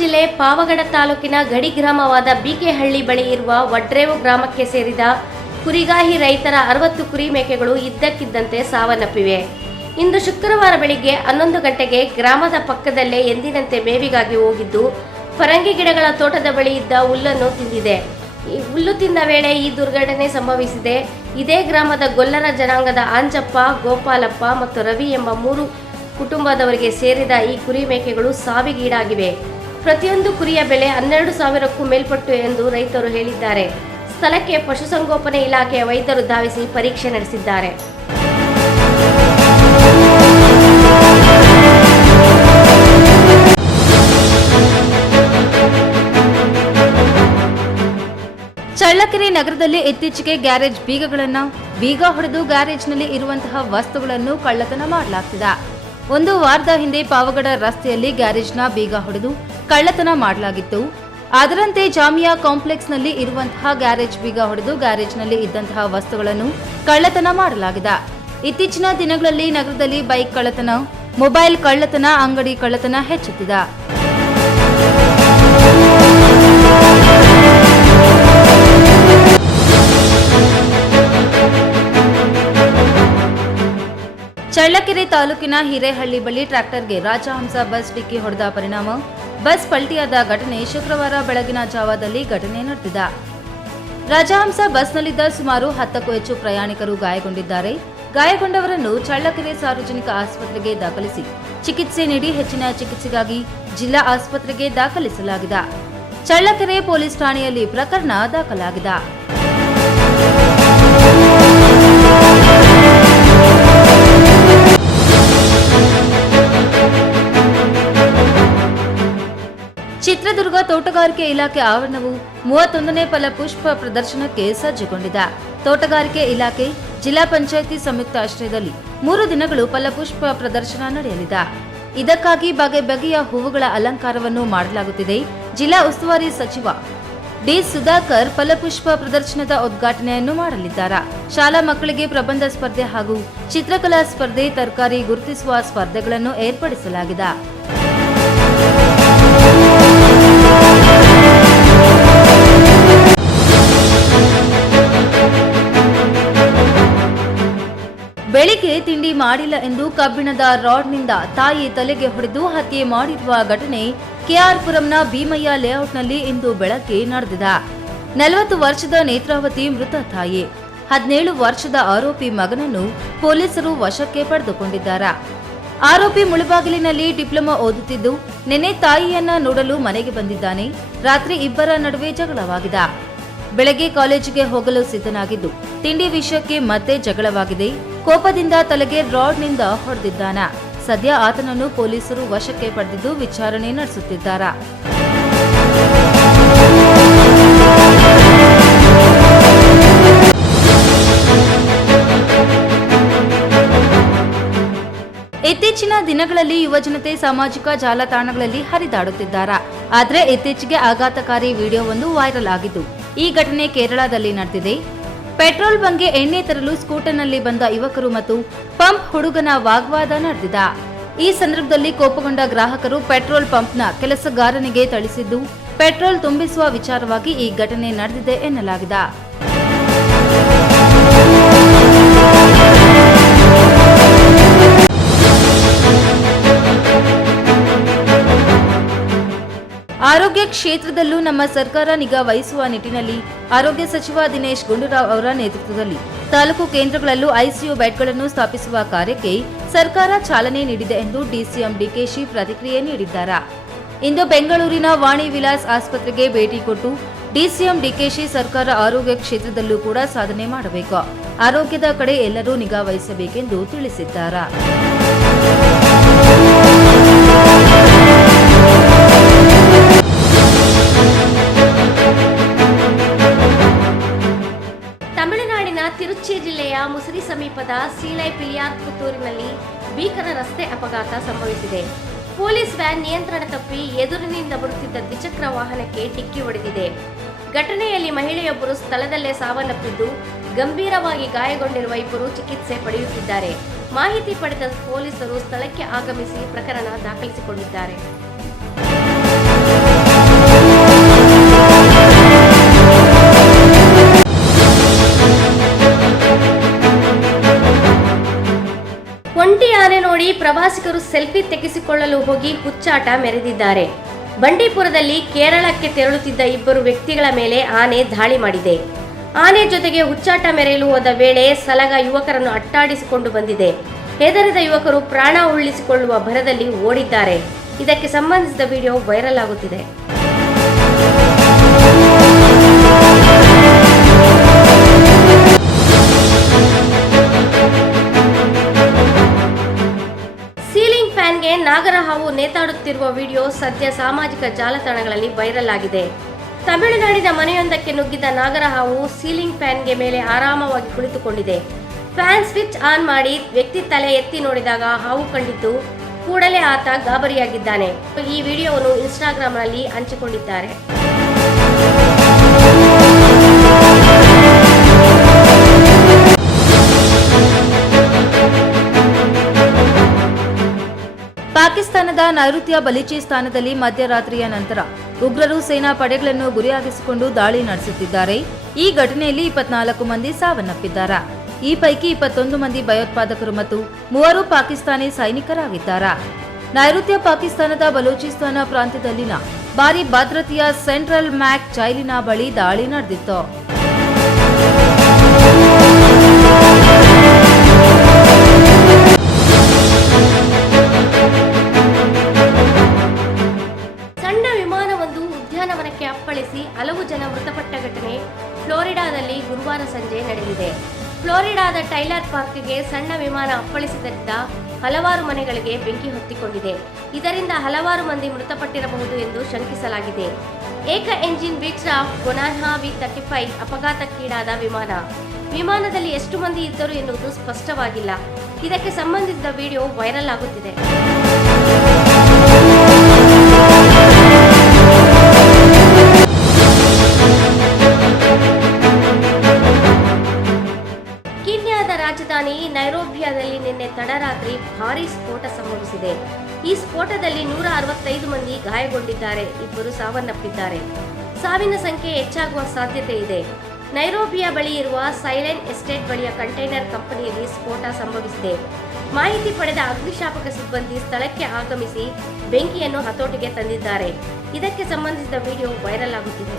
ಜಿಲ್ಲೆ ಪಾವಗಡ ತಾಲೂಕಿನ ಗಡಿ ಗ್ರಾಮವಾದ ಬಿಕೆಹಳ್ಳಿ ಬಳಿ ಇರುವ ವಡ್ರೇವು ಗ್ರಾಮಕ್ಕೆ ಸೇರಿದ ಕುರಿಗಾಹಿ ರೈತರ ಅರವತ್ತು ಕುರಿ ಮೇಕೆಗಳು ಇದ್ದಕ್ಕಿದ್ದಂತೆ ಸಾವನ್ನಪ್ಪಿವೆ. ಇಂದು ಶುಕ್ರವಾರ ಬೆಳಿಗ್ಗೆ ಹನ್ನೊಂದು ಗಂಟೆಗೆ ಗ್ರಾಮದ ಪಕ್ಕದಲ್ಲೇ ಎಂದಿನಂತೆ ಮೇವಿಗಾಗಿ ಹೋಗಿದ್ದು ಪರಂಗಿ ಗಿಡಗಳ ತೋಟದ ಬಳಿ ಇದ್ದ ಹುಲ್ಲನ್ನು ತಿಂದಿದೆ. ಈ ಹುಲ್ಲು ತಿಂದ ವೇಳೆ ಈ ದುರ್ಘಟನೆ ಸಂಭವಿಸಿದೆ. ಇದೇ ಗ್ರಾಮದ ಗೊಲ್ಲರ ಜನಾಂಗದ ಆಂಜಪ್ಪ, ಗೋಪಾಲಪ್ಪ ಮತ್ತು ರವಿ ಎಂಬ ಮೂರು ಕುಟುಂಬದವರಿಗೆ ಸೇರಿದ ಈ ಕುರಿ ಮೇಕೆಗಳು ಸಾವಿಗೀಡಾಗಿವೆ. ಪ್ರತಿಯೊಂದು ಕುರಿಯ ಬೆಲೆ ಹನ್ನೆರಡು ಸಾವಿರಕ್ಕೂ ಮೇಲ್ಪಟ್ಟು ಎಂದು ರೈತರು ಹೇಳಿದ್ದಾರೆ. ಸ್ಥಳಕ್ಕೆ ಪಶುಸಂಗೋಪನೆ ಇಲಾಖೆಯ ವೈದ್ಯರು ಧಾವಿಸಿ ಪರೀಕ್ಷೆ ನಡೆಸಿದ್ದಾರೆ. ಚಳ್ಳಕೆರೆ ನಗರದಲ್ಲಿ ಇತ್ತೀಚೆಗೆ ಗ್ಯಾರೇಜ್ ಬೀಗಗಳನ್ನು ಬೀಗ ಹೊಡೆದು ಗ್ಯಾರೇಜ್ನಲ್ಲಿ ಇರುವಂತಹ ವಸ್ತುಗಳನ್ನು ಕಳ್ಳತನ ಮಾಡಲಾಗ್ತಿದೆ. ಒಂದು ವಾರದ ಹಿಂದೆ ಪಾವಗಡ ರಸ್ತೆಯಲ್ಲಿ ಗ್ಯಾರೇಜ್ನ ಬೀಗ ಹೊಡೆದು ಕಳ್ಳತನ ಮಾಡಲಾಗಿತ್ತು. ಅದರಂತೆ ಜಾಮಿಯಾ ಕಾಂಪ್ಲೆಕ್ಸ್ನಲ್ಲಿ ಇರುವಂತಹ ಗ್ಯಾರೇಜ್ ಬೀಗ ಹೊಡೆದು ಗ್ಯಾರೇಜ್ನಲ್ಲಿ ಇದ್ದಂತಹ ವಸ್ತುಗಳನ್ನು ಕಳ್ಳತನ ಮಾಡಲಾಗಿದೆ. ಇತ್ತೀಚಿನ ದಿನಗಳಲ್ಲಿ ನಗರದಲ್ಲಿ ಬೈಕ್ ಕಳ್ಳತನ, ಮೊಬೈಲ್ ಕಳ್ಳತನ, ಅಂಗಡಿ ಕಳ್ಳತನ ಹೆಚ್ಚುತ್ತಿದೆ. ಚಳ್ಳಕೆರೆ ತಾಲೂಕಿನ ಹಿರೇಹಳ್ಳಿ ಬಳಿ ಟ್ರ್ಯಾಕ್ಟರ್ಗೆ ರಾಜಹಂಸ ಬಸ್ ಡಿಕ್ಕಿ ಹೊಡೆದ ಪರಿಣಾಮ. ಬಸ್ ಪಲ್ಟಿಯಾದ ಘಟನೆ ಶುಕ್ರವಾರ ಬೆಳಗಿನ ಜಾವದಲ್ಲಿ ಘಟನೆ ನಡೆದಿದ. ರಾಜಹಂಸ ಬಸ್ನಲ್ಲಿದ್ದ ಸುಮಾರು ಹತ್ತಕ್ಕೂ ಹೆಚ್ಚು ಪ್ರಯಾಣಿಕರು ಗಾಯಗೊಂಡಿದ್ದಾರೆ. ಗಾಯಗೊಂಡವರನ್ನು ಚಳ್ಳಕೆರೆ ಸಾರ್ವಜನಿಕ ಆಸ್ಪತ್ರೆಗೆ ದಾಖಲಿಸಿ ಚಿಕಿತ್ಸೆ ನೀಡಿ ಹೆಚ್ಚಿನ ಚಿಕಿತ್ಸೆಗಾಗಿ ಜಿಲ್ಲಾ ಆಸ್ಪತ್ರೆಗೆ ದಾಖಲಿಸಲಾಗಿದೆ. ಚಳ್ಳಕೆರೆ ಪೊಲೀಸ್ ಠಾಣೆಯಲ್ಲಿ ಪ್ರಕರಣ ದಾಖಲಾಗಿದೆ. ಚಿತ್ರದುರ್ಗ ತೋಟಗಾರಿಕೆ ಇಲಾಖೆ ಆವರಣವು ಮೂವತ್ತೊಂದನೇ ಫಲಪುಷ್ಪ ಪ್ರದರ್ಶನಕ್ಕೆ ಸಜ್ಜುಗೊಂಡಿದೆ. ತೋಟಗಾರಿಕೆ ಇಲಾಖೆ, ಜಿಲ್ಲಾ ಪಂಚಾಯಿತಿ ಸಂಯುಕ್ತ ಆಶ್ರಯದಲ್ಲಿ ಮೂರು ದಿನಗಳು ಫಲಪುಷ್ಪ ಪ್ರದರ್ಶನ ನಡೆಯಲಿದೆ. ಇದಕ್ಕಾಗಿ ಬಗೆ ಬಗೆಯ ಹೂವುಗಳ ಅಲಂಕಾರವನ್ನು ಮಾಡಲಾಗುತ್ತಿದೆ. ಜಿಲ್ಲಾ ಉಸ್ತುವಾರಿ ಸಚಿವ ಡಿ. ಸುಧಾಕರ್ ಫಲಪುಷ್ಪ ಪ್ರದರ್ಶನದ ಉದ್ಘಾಟನೆಯನ್ನು ಮಾಡಲಿದ್ದಾರೆ. ಶಾಲಾ ಮಕ್ಕಳಿಗೆ ಪ್ರಬಂಧ ಸ್ಪರ್ಧೆ ಹಾಗೂ ಚಿತ್ರಕಲಾ ಸ್ಪರ್ಧೆ ತರಕಾರಿ ಗುರುತಿಸುವ ಸ್ಪರ್ಧೆಗಳನ್ನು ಏರ್ಪಡಿಸಲಾಗಿದೆ. ತಿಂಡಿ ಮಾಡಿಲ್ಲ ಎಂದು ಕಬ್ಬಿಣದ ರಾಡ್ನಿಂದ ತಾಯಿ ತಲೆಗೆ ಹೊಡೆದು ಹತ್ಯೆ ಮಾಡಿರುವ ಘಟನೆ ಕೆಆರ್ಪುರಂನ ಭೀಮಯ್ಯ ಲೇಔಟ್ನಲ್ಲಿ ಇಂದು ಬೆಳಗ್ಗೆ ನಡೆದಿದೆ. ನಲವತ್ತು ವರ್ಷದ ನೇತ್ರಾವತಿ ಮೃತ ತಾಯಿ. ಹದಿನೇಳು ವರ್ಷದ ಆರೋಪಿ ಮಗನನ್ನು ಪೊಲೀಸರು ವಶಕ್ಕೆ ಪಡೆದುಕೊಂಡಿದ್ದಾರೆ. ಆರೋಪಿ ಮುಳುಬಾಗಿಲಿನಲ್ಲಿ ಡಿಪ್ಲೊಮಾ ಓದುತ್ತಿದ್ದು ನಿನ್ನೆ ತಾಯಿಯನ್ನ ನೋಡಲು ಮನೆಗೆ ಬಂದಿದ್ದಾನೆ. ರಾತ್ರಿ ಇಬ್ಬರ ನಡುವೆ ಜಗಳವಾಗಿದೆ. ಬೆಳಗ್ಗೆ ಕಾಲೇಜಿಗೆ ಹೋಗಲು ಸಿದ್ಧನಾಗಿದ್ದು, ತಿಂಡಿ ವಿಷಯಕ್ಕೆ ಮತ್ತೆ ಜಗಳವಾಗಿದೆ. ಕೋಪದಿಂದ ತಲೆಗೆ ರಾಡ್ನಿಂದ ಹೊಡೆದಿದ್ದಾನ. ಸದ್ಯ ಆತನನ್ನು ಪೊಲೀಸರು ವಶಕ್ಕೆ ಪಡೆದಿದ್ದು ವಿಚಾರಣೆ ನಡೆಸುತ್ತಿದ್ದಾರೆ. ಇತ್ತೀಚಿನ ದಿನಗಳಲ್ಲಿ ಯುವಜನತೆ ಸಾಮಾಜಿಕ ಜಾಲತಾಣಗಳಲ್ಲಿ ಹರಿದಾಡುತ್ತಿದ್ದಾರೆ. ಆದರೆ ಇತ್ತೀಚೆಗೆ ಆಘಾತಕಾರಿ ವಿಡಿಯೋವೊಂದು ವೈರಲ್ ಆಗಿದ್ದು, ಈ ಘಟನೆ ಕೇರಳದಲ್ಲಿ ನಡೆದಿದೆ. ಪೆಟ್ರೋಲ್ ಬಂಕ್ಗೆ ಎಣ್ಣೆ ತರಲು ಸ್ಕೂಟರ್ನಲ್ಲಿ ಬಂದ ಯುವಕರು ಮತ್ತು ಪಂಪ್ ಹುಡುಗನ ವಾಗ್ವಾದ ನಡೆದಿದ. ಈ ಸಂದರ್ಭದಲ್ಲಿ ಕೋಪಗೊಂಡ ಗ್ರಾಹಕರು ಪೆಟ್ರೋಲ್ ಪಂಪ್ನ ಕೆಲಸಗಾರನಿಗೆ ಥಳಿಸಿದ್ದು, ಪೆಟ್ರೋಲ್ ತುಂಬಿಸುವ ವಿಚಾರವಾಗಿ ಈ ಘಟನೆ ನಡೆದಿದೆ ಎನ್ನಲಾಗಿದೆ. ಕ್ಷೇತ್ರದಲ್ಲೂ ನಮ್ಮ ಸರ್ಕಾರ ನಿಗಾ ವಹಿಸುವ ನಿಟ್ಟಿನಲ್ಲಿ ಆರೋಗ್ಯ ಸಚಿವ ದಿನೇಶ್ ಗುಂಡೂರಾವ್ ಅವರ ನೇತೃತ್ವದಲ್ಲಿ. ತಾಲೂಕು ಕೇಂದ್ರಗಳಲ್ಲೂ ಐಸಿಯು ಬೆಡ್ಗಳನ್ನು ಸ್ಥಾಪಿಸುವ ಕಾರ್ಯಕ್ಕೆ ಸರ್ಕಾರ ಚಾಲನೆ ನೀಡಿದೆ ಎಂದು ಡಿಸಿಎಂ ಡಿಕೆಶಿ ಪ್ರತಿಕ್ರಿಯೆ ನೀಡಿದ್ದಾರೆ. ಇಂದು ಬೆಂಗಳೂರಿನ ವಾಣಿ ವಿಲಾಸ್ ಆಸ್ಪತ್ರೆಗೆ ಭೇಟಿ ಕೊಟ್ಟು ಡಿಸಿಎಂ ಡಿಕೆಶಿ ಸರ್ಕಾರ ಆರೋಗ್ಯ ಕ್ಷೇತ್ರದಲ್ಲೂ ಕೂಡ ಸಾಧನೆ ಮಾಡಬೇಕು. ಆರೋಗ್ಯದ ಕಡೆ ಎಲ್ಲರೂ ನಿಗಾ ವಹಿಸಬೇಕೆಂದು ತಿಳಿಸಿದ್ದಾರೆ. ಮುಸಿರಿ ಸಮೀಪದ ಸೀಲೈ ಪಿಲಿಯಾರ್ ಪುತ್ತೂರಿನಲ್ಲಿ ಭೀಕರ ರಸ್ತೆ ಅಪಘಾತ ಸಂಭವಿಸಿದೆ. ಪೊಲೀಸ್ ವ್ಯಾನ್ ನಿಯಂತ್ರಣ ತಪ್ಪಿ ಎದುರಿನಿಂದ ಬರುತ್ತಿದ್ದ ದ್ವಿಚಕ್ರ ವಾಹನಕ್ಕೆ ಡಿಕ್ಕಿ ಹೊಡೆದಿದೆ. ಘಟನೆಯಲ್ಲಿ ಮಹಿಳೆಯೊಬ್ಬರು ಸ್ಥಳದಲ್ಲೇ ಸಾವನ್ನಪ್ಪಿದ್ದು, ಗಂಭೀರವಾಗಿ ಗಾಯಗೊಂಡಿರುವ ಇಬ್ಬರು ಚಿಕಿತ್ಸೆ ಪಡೆಯುತ್ತಿದ್ದಾರೆ. ಮಾಹಿತಿ ಪಡೆದ ಪೊಲೀಸರು ಸ್ಥಳಕ್ಕೆ ಆಗಮಿಸಿ ಪ್ರಕರಣ ದಾಖಲಿಸಿಕೊಂಡಿದ್ದಾರೆ. ಪ್ರವಾಸಿಗರು ಸೆಲ್ಫಿ ತೆಗೆಸಿಕೊಳ್ಳಲು ಹೋಗಿ ಹುಚ್ಚಾಟ ಮೆರೆದಿದ್ದಾರೆ. ಬಂಡೀಪುರದಲ್ಲಿ ಕೇರಳಕ್ಕೆ ತೆರಳುತ್ತಿದ್ದ ಇಬ್ಬರು ವ್ಯಕ್ತಿಗಳ ಮೇಲೆ ಆನೆ ದಾಳಿ ಮಾಡಿದೆ. ಆನೆ ಜೊತೆಗೆ ಹುಚ್ಚಾಟ ಮೆರೆಯಲು ಹೋದ ವೇಳೆ ಸಲಗ ಯುವಕರನ್ನು ಅಟ್ಟಾಡಿಸಿಕೊಂಡು ಬಂದಿದೆ. ಹೆದರಿದ ಯುವಕರು ಪ್ರಾಣ ಉಳಿಸಿಕೊಳ್ಳುವ ಭರದಲ್ಲಿ ಓಡಿದ್ದಾರೆ. ಇದಕ್ಕೆ ಸಂಬಂಧಿಸಿದ ವಿಡಿಯೋ ವೈರಲ್ ಆಗುತ್ತಿದೆ. ಫ್ಯಾನ್ಗೆ ನಾಗರಹಾವು ನೇತಾಡುತ್ತಿರುವ ವಿಡಿಯೋ ಸದ್ಯ ಸಾಮಾಜಿಕ ಜಾಲತಾಣಗಳಲ್ಲಿ ವೈರಲ್ ಆಗಿದೆ. ತಮಿಳುನಾಡಿನ ಮನೆಯೊಂದಕ್ಕೆ ನುಗ್ಗಿದ ನಾಗರಹಾವು ಸೀಲಿಂಗ್ ಫ್ಯಾನ್ಗೆ ಮೇಲೆ ಆರಾಮವಾಗಿ ಕುಳಿತುಕೊಂಡಿದೆ. ಫ್ಯಾನ್ ಸ್ವಿಚ್ ಆನ್ ಮಾಡಿ ವ್ಯಕ್ತಿ ತಲೆ ಎತ್ತಿ ನೋಡಿದಾಗ ಹಾವು ಕಂಡಿದ್ದು ಕೂಡಲೇ ಆತ ಗಾಬರಿಯಾಗಿದ್ದಾನೆ. ಈ ವಿಡಿಯೋವನ್ನು ಇನ್ಸ್ಟಾಗ್ರಾಮ್ನಲ್ಲಿ ಹಂಚಿಕೊಂಡಿದ್ದಾರೆ. ಪಾಕಿಸ್ತಾನದ ನೈಋತ್ಯ ಬಲೂಚಿಸ್ತಾನದಲ್ಲಿ ಮಧ್ಯರಾತ್ರಿಯ ನಂತರ ಉಗ್ರರು ಸೇನಾ ಪಡೆಗಳನ್ನು ಗುರಿಯಾಗಿಸಿಕೊಂಡು ದಾಳಿ ನಡೆಸುತ್ತಿದ್ದಾರೆ. ಈ ಘಟನೆಯಲ್ಲಿ ಇಪ್ಪತ್ನಾಲ್ಕು ಮಂದಿ ಸಾವನ್ನಪ್ಪಿದ್ದಾರೆ. ಈ ಪೈಕಿ ಇಪ್ಪತ್ತೊಂದು ಮಂದಿ ಭಯೋತ್ಪಾದಕರು ಮತ್ತು ಮೂವರು ಪಾಕಿಸ್ತಾನಿ ಸೈನಿಕರಾಗಿದ್ದಾರೆ. ನೈಋತ್ಯ ಪಾಕಿಸ್ತಾನದ ಬಲೂಚಿಸ್ತಾನ ಪ್ರಾಂತ್ಯದಲ್ಲಿನ ಭಾರಿ ಭದ್ರತೆಯ ಸೆಂಟ್ರಲ್ ಮ್ಯಾಕ್ ಜೈಲಿನ ಬಳಿ ದಾಳಿ ನಡೆದಿತ್ತು. ಅಪ್ಪಳಿಸಿ ಹಲವು ಜನ ಮೃತಪಟ್ಟ ಘಟನೆ ಫ್ಲೋರಿಡಾದಲ್ಲಿ ಗುರುವಾರ ಸಂಜೆ ನಡೆದಿದೆ. ಫ್ಲೋರಿಡಾದ ಟೈಲರ್ ಪಾರ್ಕ್ಗೆ ಸಣ್ಣ ವಿಮಾನ ಅಪ್ಪಳಿಸಿದ್ದರಿಂದ ಹಲವಾರು ಮನೆಗಳಿಗೆ ಬೆಂಕಿ ಹೊತ್ತಿಕೊಂಡಿದೆ. ಇದರಿಂದ ಹಲವಾರು ಮಂದಿ ಮೃತಪಟ್ಟಿರಬಹುದು ಎಂದು ಶಂಕಿಸಲಾಗಿದೆ. ಏಕ ಎಂಜಿನ್ ಬಿಕ್ರಾಫ್ ಗೊನಾನ್ಹಾ ವಿ ತರ್ಟಿ ಫೈವ್ ಅಪಘಾತಕ್ಕೀಡಾದ ವಿಮಾನ. ವಿಮಾನದಲ್ಲಿ ಎಷ್ಟು ಮಂದಿ ಇದ್ದರು ಎನ್ನುವುದು ಸ್ಪಷ್ಟವಾಗಿಲ್ಲ. ಇದಕ್ಕೆ ಸಂಬಂಧಿಸಿದ ವಿಡಿಯೋ ವೈರಲ್ ಆಗುತ್ತಿದೆ. ರಾಜಧಾನಿ ನೈರೋಬಿಯಾದಲ್ಲಿ ನಿನ್ನೆ ತಡರಾತ್ರಿ ಭಾರೀ ಸ್ಫೋಟ ಸಂಭವಿಸಿದೆ. ಈ ಸ್ಫೋಟದಲ್ಲಿ ನೂರ ಅರವತ್ತೈದು ಮಂದಿ ಗಾಯಗೊಂಡಿದ್ದಾರೆ, ಇಬ್ಬರು ಸಾವನ್ನಪ್ಪಿದ್ದಾರೆ. ಸಾವಿನ ಸಂಖ್ಯೆ ಹೆಚ್ಚಾಗುವ ಸಾಧ್ಯತೆ ಇದೆ. ನೈರೋಬಿಯಾ ಬಳಿ ಇರುವ ಸೈಲೆಂಟ್ ಎಸ್ಟೇಟ್ ಬಳಿಯ ಕಂಟೈನರ್ ಕಂಪನಿಯಲ್ಲಿ ಸ್ಫೋಟ ಸಂಭವಿಸಿದೆ. ಮಾಹಿತಿ ಪಡೆದ ಅಗ್ನಿಶಾಪಕ ಸಿಬ್ಬಂದಿ ಸ್ಥಳಕ್ಕೆ ಆಗಮಿಸಿ ಬೆಂಕಿಯನ್ನು ಹತೋಟಿಗೆ ತಂದಿದ್ದಾರೆ. ಇದಕ್ಕೆ ಸಂಬಂಧಿಸಿದ ವಿಡಿಯೋ ವೈರಲ್ ಆಗುತ್ತಿದೆ.